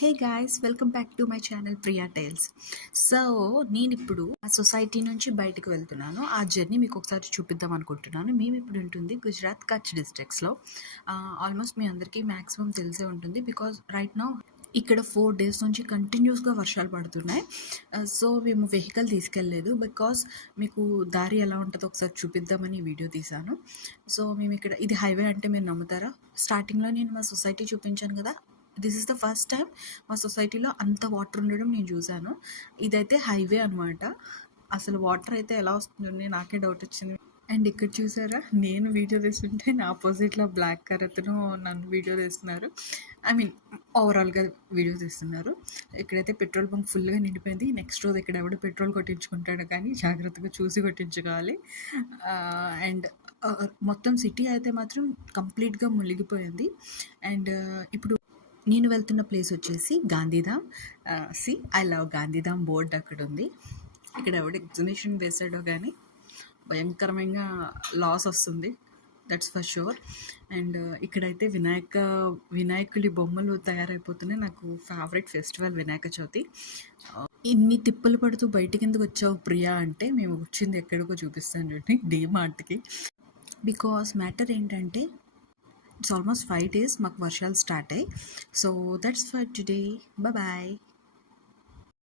Hey guys, welcome back to my channel Priya tiles. So నేను ఇప్పుడు ఆ సొసైటీ నుంచి బయటకు వెళ్తున్నాను. ఆ జర్నీ మీకు ఒకసారి చూపిద్దాం అనుకుంటున్నాను. మేము ఇప్పుడు ఉంటుంది గుజరాత్ కచ్ డిస్ట్రిక్ట్స్లో. ఆల్మోస్ట్ మీ అందరికీ మ్యాక్సిమం తెలిసే ఉంటుంది, బికాజ్ రైట్ నౌ ఇక్కడ 4 days నుంచి కంటిన్యూస్గా వర్షాలు పడుతున్నాయి. సో మేము వెహికల్ తీసుకెళ్ళలేదు, బికాస్ మీకు దారి ఎలా ఉంటుందో ఒకసారి చూపిద్దామని వీడియో తీశాను. సో మేము ఇక్కడ, ఇది హైవే అంటే మీరు నమ్ముతారా, స్టార్టింగ్లో నేను మా సొసైటీ చూపించాను కదా, this is the first time మా సొసైటీలో అంత వాటర్ ఉండడం నేను చూశాను. ఇదైతే హైవే అనమాట. అసలు వాటర్ అయితే ఎలా వస్తుందండి, నాకే డౌట్ వచ్చింది. అండ్ ఇక్కడ చూసారా, నేను వీడియో తీస్తుంటే నా ఆపోజిట్లో బ్లాక్ కలర్ అతను నన్ను వీడియో తీస్తున్నారు. ఐ మీన్ ఓవరాల్గా వీడియో తీస్తున్నారు. ఇక్కడైతే పెట్రోల్ బంక్ ఫుల్గా నిండిపోయింది. నెక్స్ట్ రోజు ఇక్కడ ఎవడో పెట్రోల్ కొట్టించుకుంటాడు, కానీ జాగ్రత్తగా చూసి కొట్టించుకోవాలి. అండ్ మొత్తం సిటీ అయితే మాత్రం కంప్లీట్గా మునిగిపోయింది. అండ్ ఇప్పుడు నేను వెళ్తున్న ప్లేస్ వచ్చేసి Gandhidham. I love Gandhidham board అక్కడ ఉంది. ఇక్కడ ఎవడ ఎగ్జిబిషన్ వేసాడో కానీ భయంకరమైన లాస్ వస్తుంది, దట్స్ ఫర్ షూర్. అండ్ ఇక్కడైతే వినాయకుడి బొమ్మలు తయారైపోతున్నాయి. నాకు ఫేవరెట్ ఫెస్టివల్ వినాయక చవితి. ఇన్ని తిప్పలు పడుతూ బయటికి ఎందుకు వచ్చావు ప్రియా అంటే, మేము వచ్చింది ఎక్కడికో చూపిస్తాను చూడండి, డీమార్ట్కి. బికాస్ మ్యాటర్ ఏంటంటే, ఇట్స్ ఆల్మోస్ట్ 5 days మాకు వర్షాలు స్టార్ట్ అయ్యి. So that's for today, bye.